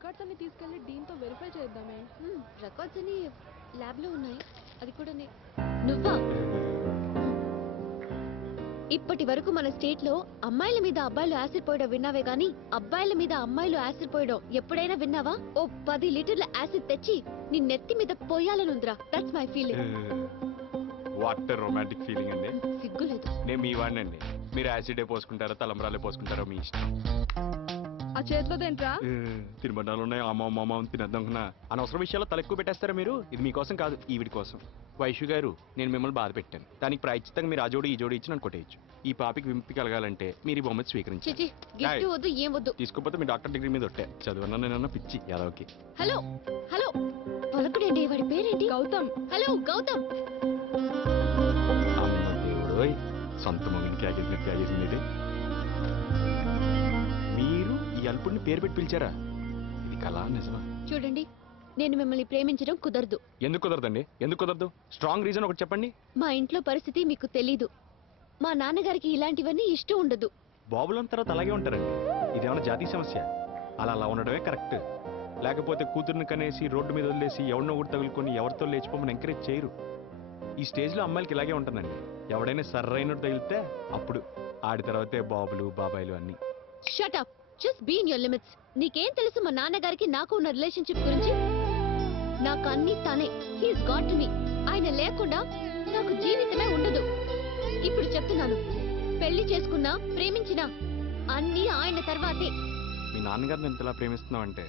Records అన్ని తీసుకెళ్లి డీన్తో verify చేద్దామే. Records అన్ని ల్యాబ్లో ఉన్నాయి. అది కూడా నువ్వా? ఇప్పటి వరకు మన స్టేట్ లో అమ్మాయిల మీద అబ్బాయిలు యాసిడ్ పోయడం విన్నావే గానీ అబ్బాయిల మీద అమ్మాయిలు యాసిడ్ పోయడం ఎప్పుడైనా విన్నావా? ఓ 10 లీటర్ల యాసిడ్ తెచ్చి నీ నెత్తి మీద పోయాలనుందిరా. That's my feeling. What romantic feeling అండి. సిగ్గులేదు. నేను మీ వాడినండి. మీరు యాసిడే పోసుకుంటారో తలంబరాలే పోసుకుంటారో మీ ఇష్టం. ఆ చేతిలోదేంట్రా? తిరుమణాలు ఉన్నాయి. అమ్మ తినేద్దాం కన్నా అనవసర విషయాల్లో తల ఎక్కువ పెట్టేస్తారా మీరు? ఇది మీకోసం కాదు, ఈవిడి కోసం. వైషు గారు, నేను మిమ్మల్ని బాధ పెట్టాను. దానికి ప్రాయశ్చిత్తంగా మీరు ఆ జోడి ఈ జోడి ఇచ్చి నన్ను కొట్టేయచ్చు. ఈ పాపికి విముక్తి కలగాలంటే మీరు ఈ బొమ్మను స్వీకరించాలి. తీసుకోకపోతే మీ డాక్టర్ డిగ్రీ మీద ఒట్టే. చదువన్నా నేనన్నా పిచ్చి యాదవ్కి. Hello hello పలకడండి. వాడి పేరేంటి? గౌతమ్. హలో గౌతమ్. అమ్మ దేవుడోయ్, సొంత మొగిని క్యాగేసింది ఇది. మీరు ఈ అల్పుడిని పేరు పెట్టి పిలిచారా? ఇది కళా నిజమా? చూడండి, నేను మిమ్మల్ని ప్రేమించడం కుదరదు. ఎందుకు కుదరదండి? ఎందుకు కుదరదు? స్ట్రాంగ్ రీజన్ ఒకటి చెప్పండి. మా ఇంట్లో పరిస్థితి మీకు తెలీదు. మా నాన్నగారికి ఇలాంటివన్నీ ఇష్టం ఉండదు. బాబులంతా తర్వాత అలాగే ఉంటారండి. ఇదేమన్నా జాతీయ సమస్య? అలా ఉండడమే కరెక్ట్. లేకపోతే కూతుర్ని కనేసి రోడ్డు మీద వదిలేసి ఎవరినో ఒకటి తగులుకొని ఎవరితో లేచిపోమని ఎంకరేజ్ చేయరు. ఈ స్టేజ్లో అమ్మాయిలకి ఇలాగే ఉంటుందండి. ఎవడైనా సర్రైనట్టు తగిలితే అప్పుడు ఆడి తర్వాతే బాబులు బాబాయిలు అన్ని. Shut up. Just be in your limits. నీకేం తెలుసు మా నాన్నగారికి నాకు ఉన్న రిలేషన్షిప్ గురించి? నాకు అన్ని తనే. He's got to me. ఆయన లేకుండా నాకు జీవితమే ఉండదు. ఇప్పుడు చెప్తున్నాను, పెళ్లి చేసుకున్నా ప్రేమించినా అన్ని ఆయన తర్వాతే. మీ నాన్నగారిని ఎంతలా ప్రేమిస్తున్నావు అంటే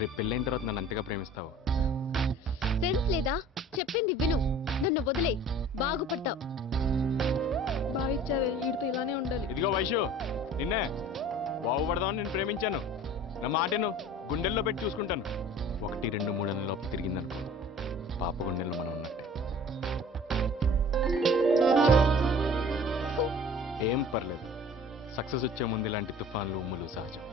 రేపు పెళ్ళైన తర్వాత నన్ను అంతగా ప్రేమిస్తావు. సెన్స్ లేదా? చెప్పింది విను. నన్ను వదిలే, బాగుపడతావు. బాగా ఇచ్చావే, వీడితో ఇలానే ఉండాలి. ఇదిగో వైషు, నిన్నే బాగుపడదామని నేను ప్రేమించాను. నా మాటను గుండెల్లో పెట్టి చూసుకుంటాను. 1, 2, 3 అన్న లోపు తిరిగిందనుకో, పాప గుండెల్లో మనం ఉన్నట్టే. ఏం పర్లేదు, సక్సెస్ వచ్చే ముందు ఇలాంటి తుఫాన్లు ఉమ్ములు సహజం.